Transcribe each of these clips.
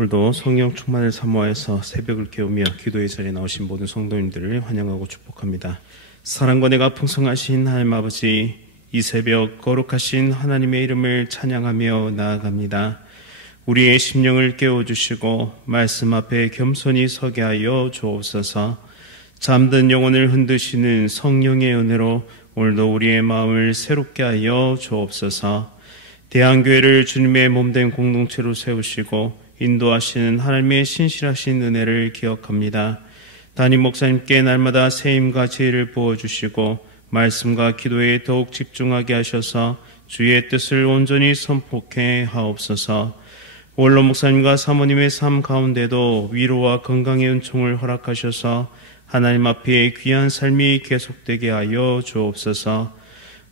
오늘도 성령 충만을 사모하여서 새벽을 깨우며 기도의 자리에 나오신 모든 성도님들을 환영하고 축복합니다. 사랑과 은혜가 풍성하신 하나님 아버지, 이 새벽 거룩하신 하나님의 이름을 찬양하며 나아갑니다. 우리의 심령을 깨워주시고 말씀 앞에 겸손히 서게 하여 주옵소서. 잠든 영혼을 흔드시는 성령의 은혜로 오늘도 우리의 마음을 새롭게 하여 주옵소서. 대한교회를 주님의 몸된 공동체로 세우시고 인도하시는 하나님의 신실하신 은혜를 기억합니다. 담임 목사님께 날마다 세임과 지혜를 부어주시고 말씀과 기도에 더욱 집중하게 하셔서 주의 뜻을 온전히 선포케 하옵소서. 원로 목사님과 사모님의 삶 가운데도 위로와 건강의 은총을 허락하셔서 하나님 앞에 귀한 삶이 계속되게 하여 주옵소서.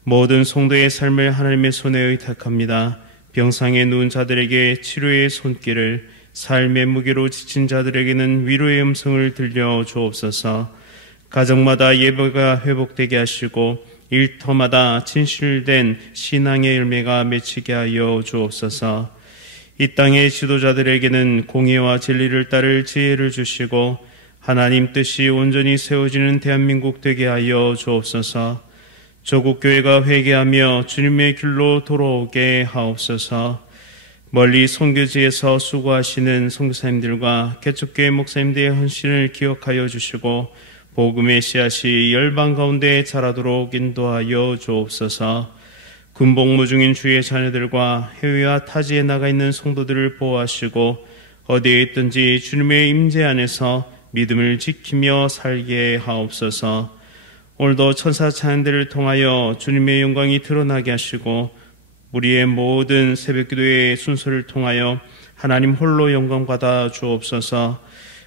모든 성도의 삶을 하나님의 손에 의탁합니다. 병상에 누운 자들에게 치료의 손길을, 삶의 무게로 지친 자들에게는 위로의 음성을 들려 주옵소서. 가정마다 예배가 회복되게 하시고 일터마다 진실된 신앙의 열매가 맺히게 하여 주옵소서. 이 땅의 지도자들에게는 공의와 진리를 따를 지혜를 주시고 하나님 뜻이 온전히 세워지는 대한민국 되게 하여 주옵소서. 조국 교회가 회개하며 주님의 길로 돌아오게 하옵소서. 멀리 선교지에서 수고하시는 선교사님들과 개척교회 목사님들의 헌신을 기억하여 주시고 복음의 씨앗이 열방 가운데 자라도록 인도하여 주옵소서. 군복무 중인 주의 자녀들과 해외와 타지에 나가 있는 성도들을 보호하시고 어디에 있든지 주님의 임재 안에서 믿음을 지키며 살게 하옵소서. 오늘도 천사 찬양들을 통하여 주님의 영광이 드러나게 하시고 우리의 모든 새벽기도의 순서를 통하여 하나님 홀로 영광 받아 주옵소서.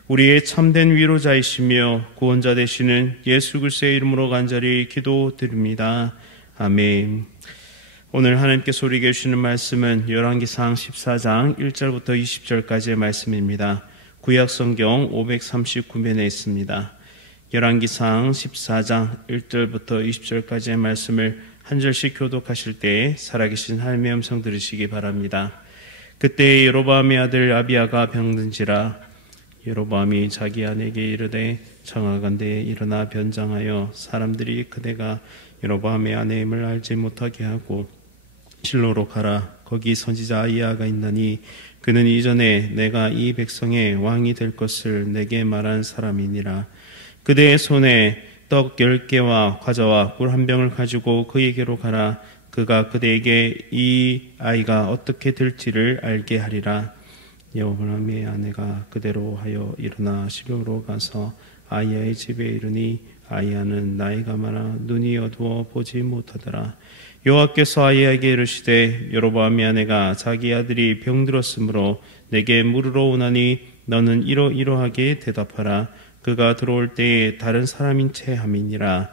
우리의 참된 위로자이시며 구원자 되시는 예수 그리스도의 이름으로 간절히 기도드립니다. 아멘. 오늘 하나님께서 우리에게 주시는 말씀은 열왕기상 14장 1절부터 20절까지의 말씀입니다. 구약성경 539면에 있습니다. 열왕기상 14장 1절부터 20절까지의 말씀을 한 절씩 교독하실 때에 살아계신 하나님의 음성 들으시기 바랍니다. 그때 여로보암의 아들 아비야가 병든지라. 여로보암이 자기 아내에게 이르되 청하건대 일어나 변장하여 사람들이 그대가 여로보암의 아내임을 알지 못하게 하고 실로로 가라. 거기 선지자 아히야가 있나니 그는 이전에 내가 이 백성의 왕이 될 것을 내게 말한 사람이니라. 그대의 손에 떡 10개와 과자와 꿀 한 병을 가지고 그에게로 가라. 그가 그대에게 이 아이가 어떻게 될지를 알게 하리라. 여호람의 아내가 그대로 하여 일어나 시로로 가서 아히야의 집에 이르니 아히야는 나이가 많아 눈이 어두워 보지 못하더라. 여호와께서 아히야에게 이르시되 여로보암의 아내가 자기 아들이 병들었으므로 내게 물으러 오나니 너는 이러이러하게 대답하라. 그가 들어올 때에 다른 사람인 채 함이니라.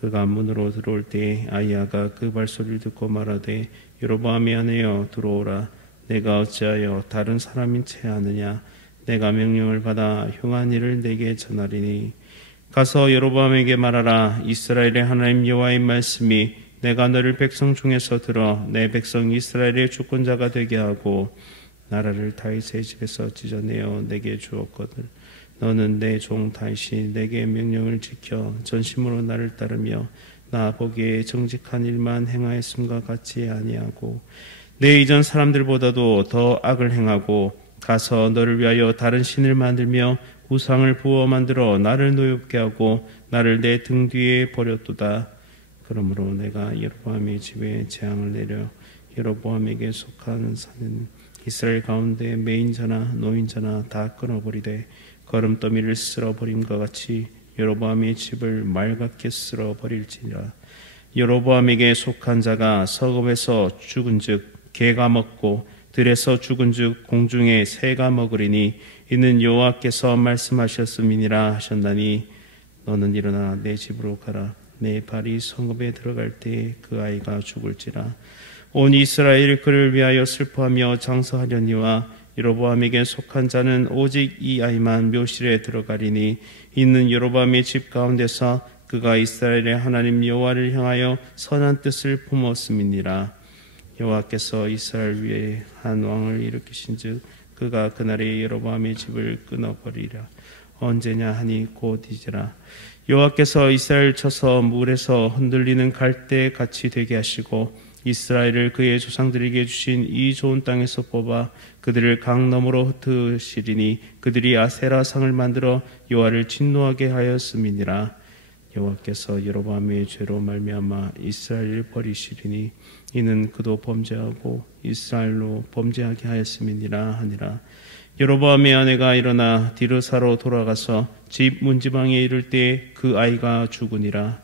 그가 문으로 들어올 때에 아히야가 그 발소리를 듣고 말하되 여로보암의 아내여 들어오라. 내가 어찌하여 다른 사람인 채 하느냐. 내가 명령을 받아 흉한 일을 내게 전하리니 가서 여로보암에게 말하라. 이스라엘의 하나님 여호와의 말씀이 내가 너를 백성 중에서 들어 내 백성 이스라엘의 주권자가 되게 하고 나라를 다윗의 집에서 찢어내어 내게 주었거든. 너는 내 종 다윗이 내게 명령을 지켜 전심으로 나를 따르며 나 보기에 정직한 일만 행하였음과 같이 아니하고 내 이전 사람들보다도 더 악을 행하고 가서 너를 위하여 다른 신을 만들며 우상을 부어 만들어 나를 노엽게 하고 나를 내 등 뒤에 버렸도다. 그러므로 내가 여로보암의 집에 재앙을 내려 여로보암에게 속한 사는 이스라엘 가운데 매인자나 노인자나 다 끊어버리되 거름더미를 쓸어버림과 같이 여로보암의 집을 맑게 쓸어버릴지니라. 여로보암에게 속한 자가 서급에서 죽은즉 개가 먹고 들에서 죽은즉 공중에 새가 먹으리니 이는 여호와께서 말씀하셨음이니라 하셨나니 너는 일어나 내 집으로 가라. 내 발이 성읍에 들어갈 때에 그 아이가 죽을지라. 온 이스라엘이 그를 위하여 슬퍼하며 장서하려니와 여로보암에게 속한 자는 오직 이 아이만 묘실에 들어가리니 이는 여로보암의 집 가운데서 그가 이스라엘의 하나님 여호와를 향하여 선한 뜻을 품었음이니라. 여호와께서 이스라엘 위에 한 왕을 일으키신즉 그가 그날에 여로보암의 집을 끊어버리라. 언제냐 하니 곧 이제라. 여호와께서 이스라엘을 쳐서 물에서 흔들리는 갈대 같이 되게 하시고 이스라엘을 그의 조상들에게 주신 이 좋은 땅에서 뽑아 그들을 강 너머로 흩으시리니 그들이 아세라 상을 만들어 여호와를 진노하게 하였음이니라. 여호와께서 여로보암의 죄로 말미암아 이스라엘을 버리시리니 이는 그도 범죄하고 이스라엘로 범죄하게 하였음이니라 하니라. 여로보암의 아내가 일어나 디르사로 돌아가서 집 문지방에 이를 때 그 아이가 죽으니라.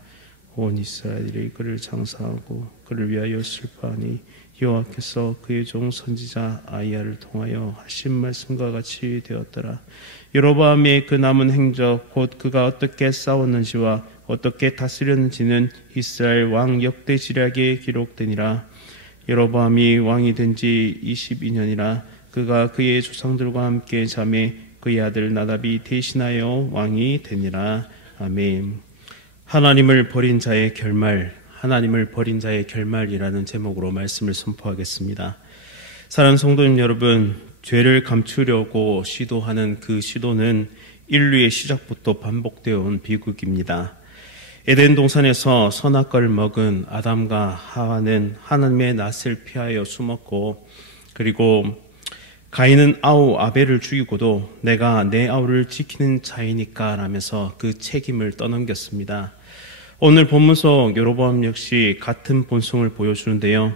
온 이스라엘이 그를 장사하고 그를 위하여 슬퍼하니 여호와께서 그의 종 선지자 아히야를 통하여 하신 말씀과 같이 되었더라. 여로보암의 그 남은 행적 곧 그가 어떻게 싸웠는지와 어떻게 다스렸는지는 이스라엘 왕 역대 지략에 기록되니라. 여로보암이 왕이 된 지 22년이라. 그가 그의 조상들과 함께 잠에 그의 아들 나답이 대신하여 왕이 되니라. 아멘. 하나님을 버린 자의 결말, 하나님을 버린 자의 결말이라는 제목으로 말씀을 선포하겠습니다. 사랑하는 성도님 여러분, 죄를 감추려고 시도하는 그 시도는 인류의 시작부터 반복되어 온 비극입니다. 에덴 동산에서 선악과를 먹은 아담과 하와는 하나님의 낯을 피하여 숨었고, 그리고 가인은 아우 아벨을 죽이고도 내가 내 아우를 지키는 자이니까 라면서 그 책임을 떠넘겼습니다. 오늘 본문 속 여로보암 역시 같은 본성을 보여주는데요.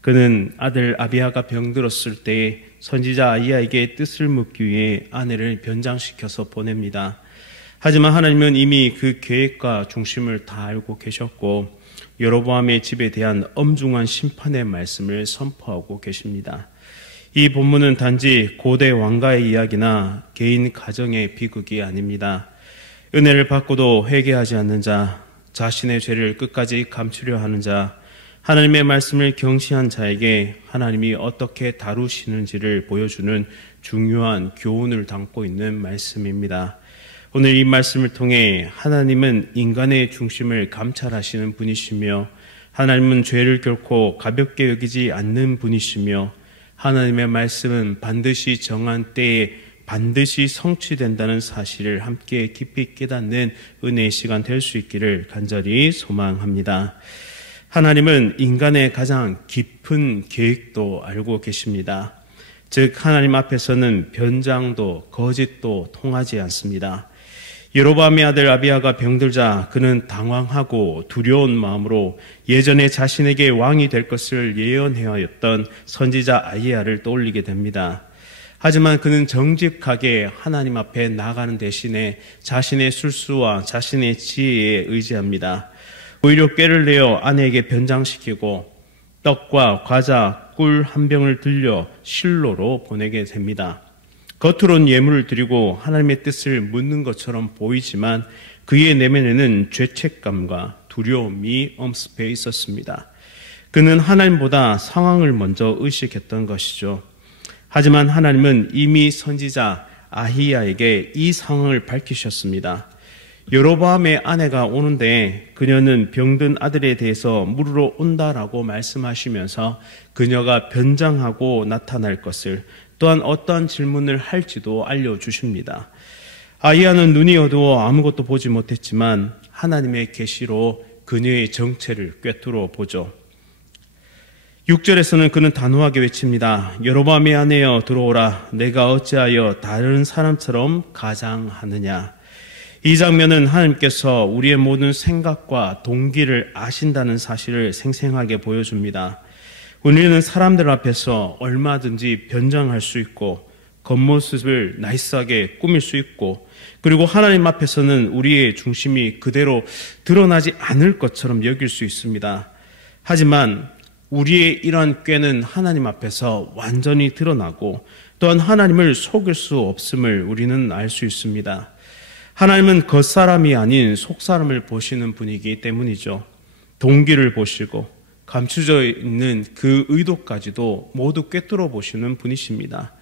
그는 아들 아비야가 병들었을 때 선지자 아히야에게 뜻을 묻기 위해 아내를 변장시켜서 보냅니다. 하지만 하나님은 이미 그 계획과 중심을 다 알고 계셨고 여로보암의 집에 대한 엄중한 심판의 말씀을 선포하고 계십니다. 이 본문은 단지 고대 왕가의 이야기나 개인 가정의 비극이 아닙니다. 은혜를 받고도 회개하지 않는 자, 자신의 죄를 끝까지 감추려 하는 자, 하나님의 말씀을 경시한 자에게 하나님이 어떻게 다루시는지를 보여주는 중요한 교훈을 담고 있는 말씀입니다. 오늘 이 말씀을 통해 하나님은 인간의 중심을 감찰하시는 분이시며 하나님은 죄를 결코 가볍게 여기지 않는 분이시며 하나님의 말씀은 반드시 정한 때에 반드시 성취된다는 사실을 함께 깊이 깨닫는 은혜의 시간 될 수 있기를 간절히 소망합니다. 하나님은 인간의 가장 깊은 계획도 알고 계십니다. 즉 하나님 앞에서는 변장도 거짓도 통하지 않습니다. 여로보암의 아들 아비야가 병들자 그는 당황하고 두려운 마음으로 예전에 자신에게 왕이 될 것을 예언해왔던 선지자 아히야를 떠올리게 됩니다. 하지만 그는 정직하게 하나님 앞에 나가는 대신에 자신의 술수와 자신의 지혜에 의지합니다. 오히려 꾀를 내어 아내에게 변장시키고 떡과 과자, 꿀 한 병을 들려 실로로 보내게 됩니다. 겉으론 예물을 드리고 하나님의 뜻을 묻는 것처럼 보이지만 그의 내면에는 죄책감과 두려움이 엄습해 있었습니다. 그는 하나님보다 상황을 먼저 의식했던 것이죠. 하지만 하나님은 이미 선지자 아히야에게 이 상황을 밝히셨습니다. 여로보암의 아내가 오는데 그녀는 병든 아들에 대해서 물으러 온다라고 말씀하시면서 그녀가 변장하고 나타날 것을 또한 어떠한 질문을 할지도 알려주십니다. 아히야는 눈이 어두워 아무것도 보지 못했지만 하나님의 계시로 그녀의 정체를 꿰뚫어 보죠. 6절에서는 그는 단호하게 외칩니다. 여로보암의 아내여 들어오라. 내가 어찌하여 다른 사람처럼 가장하느냐. 이 장면은 하나님께서 우리의 모든 생각과 동기를 아신다는 사실을 생생하게 보여줍니다. 우리는 사람들 앞에서 얼마든지 변장할 수 있고 겉모습을 나이스하게 꾸밀 수 있고 그리고 하나님 앞에서는 우리의 중심이 그대로 드러나지 않을 것처럼 여길 수 있습니다. 하지만 우리의 이러한 꾀는 하나님 앞에서 완전히 드러나고 또한 하나님을 속일 수 없음을 우리는 알 수 있습니다. 하나님은 겉사람이 아닌 속사람을 보시는 분이기 때문이죠. 동기를 보시고 감추져 있는 그 의도까지도 모두 꿰뚫어 보시는 분이십니다.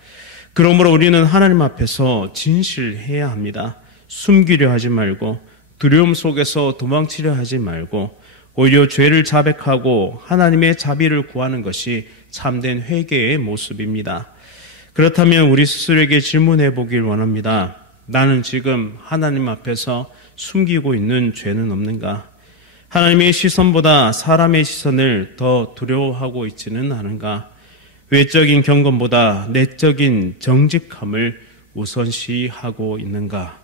그러므로 우리는 하나님 앞에서 진실해야 합니다. 숨기려 하지 말고 두려움 속에서 도망치려 하지 말고 오히려 죄를 자백하고 하나님의 자비를 구하는 것이 참된 회개의 모습입니다. 그렇다면 우리 스스로에게 질문해 보길 원합니다. 나는 지금 하나님 앞에서 숨기고 있는 죄는 없는가? 하나님의 시선보다 사람의 시선을 더 두려워하고 있지는 않은가? 외적인 경건보다 내적인 정직함을 우선시하고 있는가?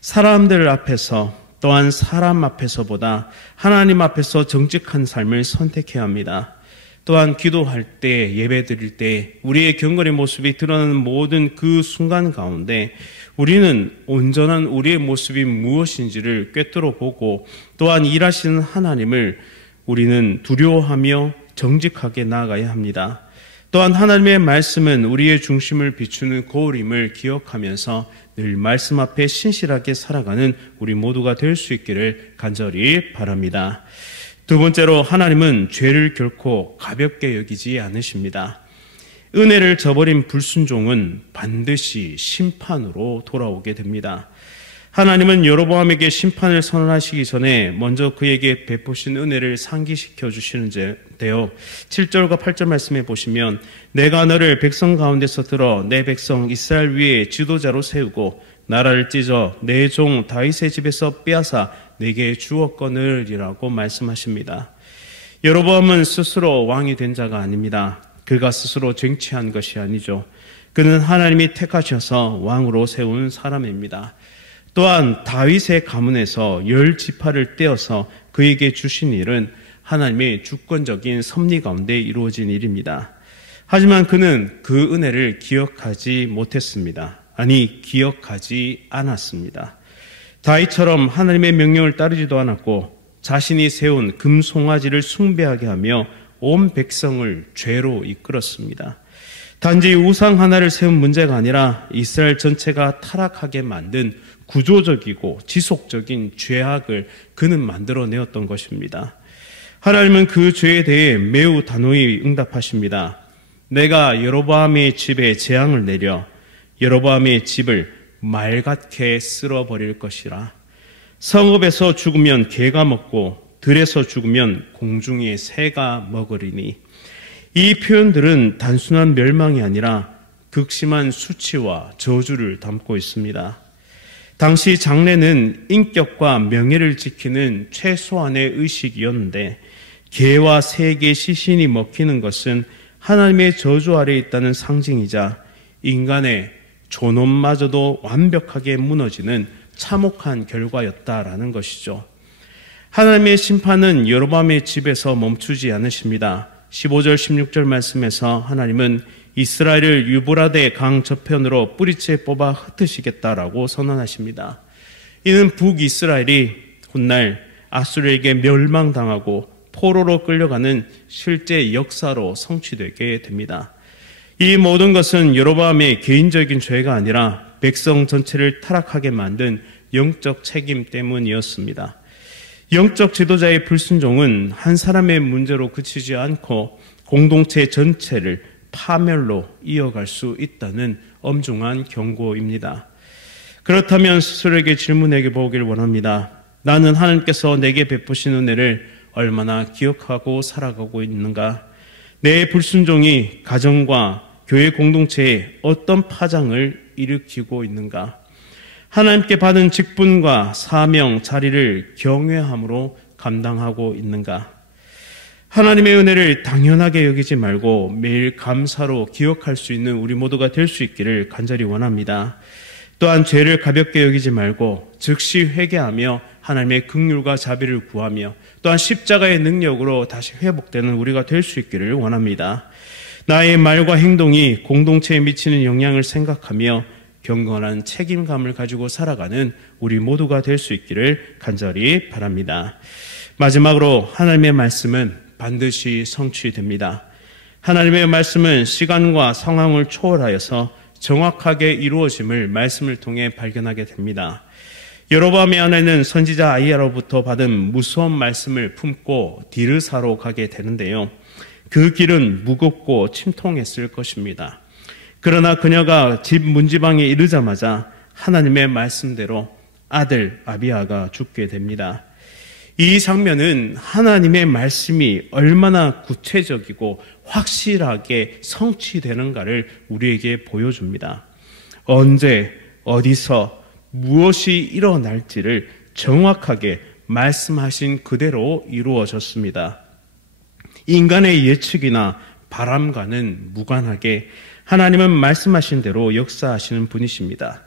사람들 앞에서 또한 사람 앞에서보다 하나님 앞에서 정직한 삶을 선택해야 합니다. 또한 기도할 때, 예배 드릴 때 우리의 경건의 모습이 드러나는 모든 그 순간 가운데 우리는 온전한 우리의 모습이 무엇인지를 꿰뚫어 보고 또한 일하시는 하나님을 우리는 두려워하며 정직하게 나아가야 합니다. 또한 하나님의 말씀은 우리의 중심을 비추는 거울임을 기억하면서 늘 말씀 앞에 신실하게 살아가는 우리 모두가 될 수 있기를 간절히 바랍니다. 두 번째로 하나님은 죄를 결코 가볍게 여기지 않으십니다. 은혜를 저버린 불순종은 반드시 심판으로 돌아오게 됩니다. 하나님은 여로보암에게 심판을 선언하시기 전에 먼저 그에게 베푸신 은혜를 상기시켜 주시는데요. 7절과 8절 말씀에 보시면 내가 너를 백성 가운데서 들어 내 백성 이스라엘 위에 지도자로 세우고 나라를 찢어 내 종 다윗의 집에서 빼앗아 내게 주었거늘이라고 말씀하십니다. 여로보암은 스스로 왕이 된 자가 아닙니다. 그가 스스로 쟁취한 것이 아니죠. 그는 하나님이 택하셔서 왕으로 세운 사람입니다. 또한 다윗의 가문에서 10지파를 떼어서 그에게 주신 일은 하나님의 주권적인 섭리 가운데 이루어진 일입니다. 하지만 그는 그 은혜를 기억하지 못했습니다. 아니, 기억하지 않았습니다. 다윗처럼 하나님의 명령을 따르지도 않았고 자신이 세운 금송아지를 숭배하게 하며 온 백성을 죄로 이끌었습니다. 단지 우상 하나를 세운 문제가 아니라 이스라엘 전체가 타락하게 만든 구조적이고 지속적인 죄악을 그는 만들어내었던 것입니다. 하나님은 그 죄에 대해 매우 단호히 응답하십니다. 내가 여로보암의 집에 재앙을 내려 여로보암의 집을 말같게 쓸어버릴 것이라. 성읍에서 죽으면 개가 먹고 들에서 죽으면 공중의 새가 먹으리니. 이 표현들은 단순한 멸망이 아니라 극심한 수치와 저주를 담고 있습니다. 당시 장례는 인격과 명예를 지키는 최소한의 의식이었는데 개와 새에게 시신이 먹히는 것은 하나님의 저주 아래에 있다는 상징이자 인간의 존엄마저도 완벽하게 무너지는 참혹한 결과였다라는 것이죠. 하나님의 심판은 여로보암의 집에서 멈추지 않으십니다. 15절 16절 말씀에서 하나님은 이스라엘을 유브라데 강 저편으로 뿌리째 뽑아 흩으시겠다라고 선언하십니다. 이는 북이스라엘이 훗날 아수르에게 멸망당하고 포로로 끌려가는 실제 역사로 성취되게 됩니다. 이 모든 것은 여로보암의 개인적인 죄가 아니라 백성 전체를 타락하게 만든 영적 책임 때문이었습니다. 영적 지도자의 불순종은 한 사람의 문제로 그치지 않고 공동체 전체를 파멸로 이어갈 수 있다는 엄중한 경고입니다. 그렇다면 스스로에게 질문해 보길 원합니다. 나는 하나님께서 내게 베푸신 은혜를 얼마나 기억하고 살아가고 있는가? 내 불순종이 가정과 교회 공동체에 어떤 파장을 일으키고 있는가? 하나님께 받은 직분과 사명, 자리를 경외함으로 감당하고 있는가? 하나님의 은혜를 당연하게 여기지 말고 매일 감사로 기억할 수 있는 우리 모두가 될 수 있기를 간절히 원합니다. 또한 죄를 가볍게 여기지 말고 즉시 회개하며 하나님의 긍휼과 자비를 구하며 또한 십자가의 능력으로 다시 회복되는 우리가 될 수 있기를 원합니다. 나의 말과 행동이 공동체에 미치는 영향을 생각하며 경건한 책임감을 가지고 살아가는 우리 모두가 될 수 있기를 간절히 바랍니다. 마지막으로 하나님의 말씀은 반드시 성취됩니다. 하나님의 말씀은 시간과 상황을 초월하여서 정확하게 이루어짐을 말씀을 통해 발견하게 됩니다. 여로보암의 아내는 선지자 아이야로부터 받은 무서운 말씀을 품고 디르사로 가게 되는데요. 그 길은 무겁고 침통했을 것입니다. 그러나 그녀가 집 문지방에 이르자마자 하나님의 말씀대로 아들 아비야가 죽게 됩니다. 이 장면은 하나님의 말씀이 얼마나 구체적이고 확실하게 성취되는가를 우리에게 보여줍니다. 언제, 어디서, 무엇이 일어날지를 정확하게 말씀하신 그대로 이루어졌습니다. 인간의 예측이나 바람과는 무관하게 하나님은 말씀하신 대로 역사하시는 분이십니다.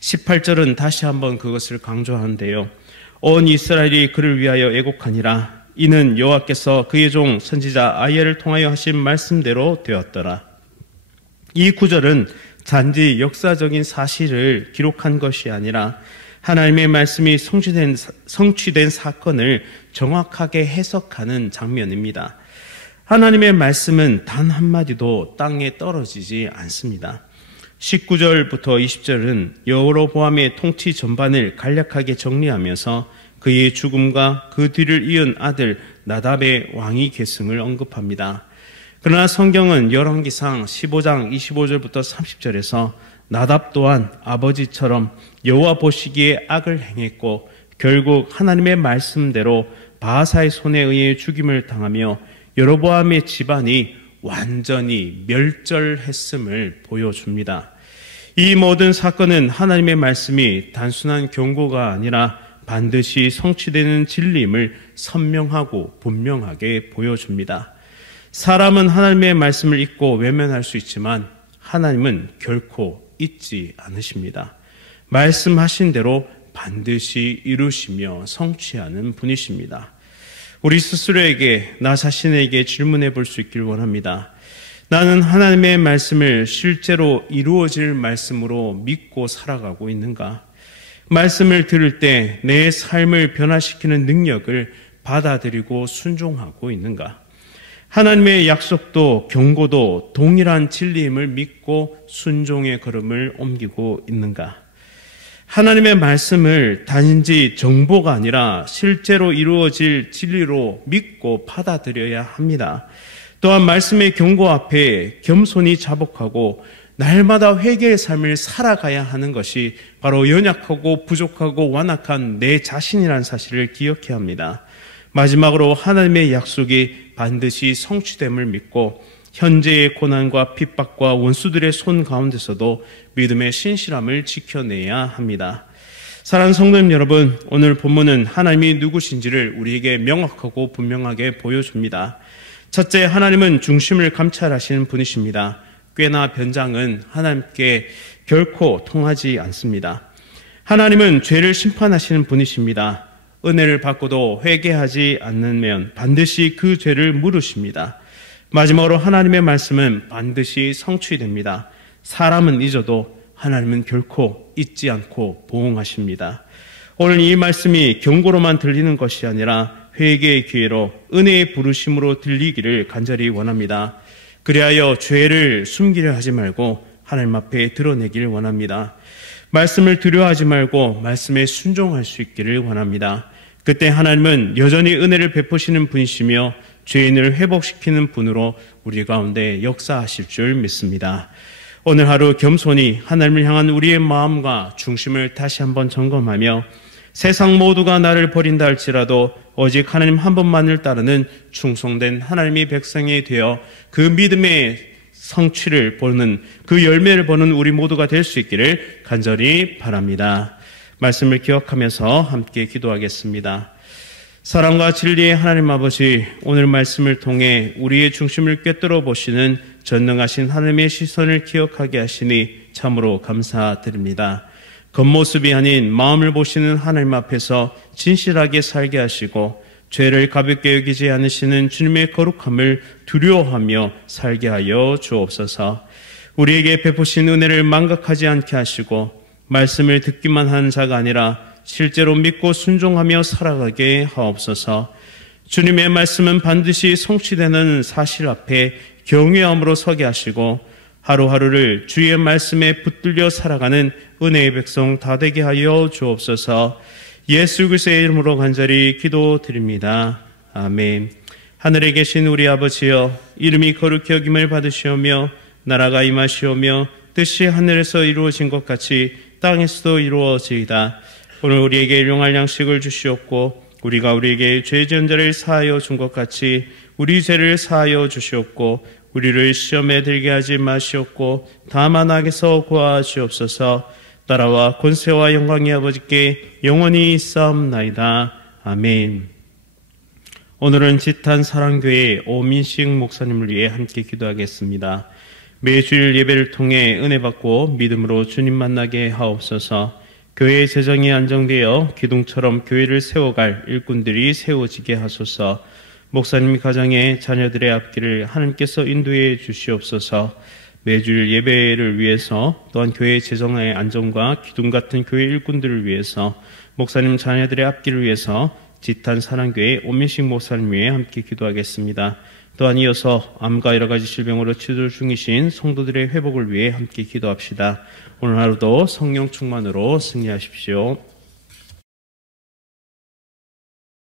18절은 다시 한번 그것을 강조하는데요. 온 이스라엘이 그를 위하여 애곡하니라. 이는 여호와께서 그의 종 선지자 아이야를 통하여 하신 말씀대로 되었더라. 이 구절은 단지 역사적인 사실을 기록한 것이 아니라 하나님의 말씀이 성취된 사건을 정확하게 해석하는 장면입니다. 하나님의 말씀은 단 한마디도 땅에 떨어지지 않습니다. 19절부터 20절은 여로보암의 통치 전반을 간략하게 정리하면서 그의 죽음과 그 뒤를 이은 아들 나답의 왕위 계승을 언급합니다. 그러나 성경은 열왕기상 15장 25절부터 30절에서 나답 또한 아버지처럼 여호와 보시기에 악을 행했고 결국 하나님의 말씀대로 바하사의 손에 의해 죽임을 당하며 여로보암의 집안이 완전히 멸절했음을 보여줍니다. 이 모든 사건은 하나님의 말씀이 단순한 경고가 아니라 반드시 성취되는 진리임을 선명하고 분명하게 보여줍니다. 사람은 하나님의 말씀을 잊고 외면할 수 있지만 하나님은 결코 잊지 않으십니다. 말씀하신 대로 반드시 이루시며 성취하는 분이십니다. 우리 스스로에게, 나 자신에게 질문해 볼 수 있길 원합니다. 나는 하나님의 말씀을 실제로 이루어질 말씀으로 믿고 살아가고 있는가? 말씀을 들을 때 내 삶을 변화시키는 능력을 받아들이고 순종하고 있는가? 하나님의 약속도 경고도 동일한 진리임을 믿고 순종의 걸음을 옮기고 있는가? 하나님의 말씀을 단지 정보가 아니라 실제로 이루어질 진리로 믿고 받아들여야 합니다. 또한 말씀의 경고 앞에 겸손히 자복하고 날마다 회개의 삶을 살아가야 하는 것이 바로 연약하고 부족하고 완악한 내 자신이라는 사실을 기억해야 합니다. 마지막으로 하나님의 약속이 반드시 성취됨을 믿고 현재의 고난과 핍박과 원수들의 손 가운데서도 믿음의 신실함을 지켜내야 합니다. 사랑하는 성도님 여러분, 오늘 본문은 하나님이 누구신지를 우리에게 명확하고 분명하게 보여줍니다. 첫째, 하나님은 중심을 감찰하시는 분이십니다. 꾀나 변장은 하나님께 결코 통하지 않습니다. 하나님은 죄를 심판하시는 분이십니다. 은혜를 받고도 회개하지 않으면 반드시 그 죄를 물으십니다. 마지막으로 하나님의 말씀은 반드시 성취됩니다. 사람은 잊어도 하나님은 결코 잊지 않고 보응하십니다. 오늘 이 말씀이 경고로만 들리는 것이 아니라 회개의 기회로 은혜의 부르심으로 들리기를 간절히 원합니다. 그리하여 죄를 숨기려 하지 말고 하나님 앞에 드러내길 원합니다. 말씀을 두려워하지 말고 말씀에 순종할 수 있기를 원합니다. 그때 하나님은 여전히 은혜를 베푸시는 분이시며 죄인을 회복시키는 분으로 우리 가운데 역사하실 줄 믿습니다. 오늘 하루 겸손히 하나님을 향한 우리의 마음과 중심을 다시 한번 점검하며 세상 모두가 나를 버린다 할지라도 오직 하나님 한 분만을 따르는 충성된 하나님의 백성이 되어 그 믿음의 성취를 보는, 그 열매를 보는 우리 모두가 될 수 있기를 간절히 바랍니다. 말씀을 기억하면서 함께 기도하겠습니다. 사랑과 진리의 하나님 아버지, 오늘 말씀을 통해 우리의 중심을 꿰뚫어 보시는 전능하신 하나님의 시선을 기억하게 하시니 참으로 감사드립니다. 겉모습이 아닌 마음을 보시는 하나님 앞에서 진실하게 살게 하시고 죄를 가볍게 여기지 않으시는 주님의 거룩함을 두려워하며 살게 하여 주옵소서. 우리에게 베푸신 은혜를 망각하지 않게 하시고 말씀을 듣기만 하는 자가 아니라 실제로 믿고 순종하며 살아가게 하옵소서. 주님의 말씀은 반드시 성취되는 사실 앞에 경외함으로 서게 하시고 하루하루를 주의 말씀에 붙들려 살아가는 은혜의 백성 다 되게 하여 주옵소서. 예수 그리스도의 이름으로 간절히 기도드립니다. 아멘. 하늘에 계신 우리 아버지여, 이름이 거룩히 여김을 받으시오며 나라가 임하시오며 뜻이 하늘에서 이루어진 것 같이 땅에서도 이루어지이다. 오늘 우리에게 일용할 양식을 주시옵고 우리가 우리에게 죄 지은 자를 사하여 준 것 같이 우리 죄를 사하여 주시옵고 우리를 시험에 들게 하지 마시옵고 다만 악에서 구하시옵소서. 나라와 권세와 영광이 아버지께 영원히 있사옵나이다. 아멘. 오늘은 지탄 사랑교회 오민식 목사님을 위해 함께 기도하겠습니다. 매주일 예배를 통해 은혜 받고 믿음으로 주님 만나게 하옵소서. 교회의 재정이 안정되어 기둥처럼 교회를 세워갈 일꾼들이 세워지게 하소서. 목사님 가정의 자녀들의 앞길을 하나님께서 인도해 주시옵소서. 매주일 예배를 위해서 또한 교회의 재정의 안정과 기둥 같은 교회 일꾼들을 위해서 목사님 자녀들의 앞길을 위해서 지탄 사랑교회 오민식 목사님 위해 함께 기도하겠습니다. 또한 이어서 암과 여러 가지 질병으로 치료 중이신 성도들의 회복을 위해 함께 기도합시다. 오늘 하루도 성령 충만으로 승리하십시오.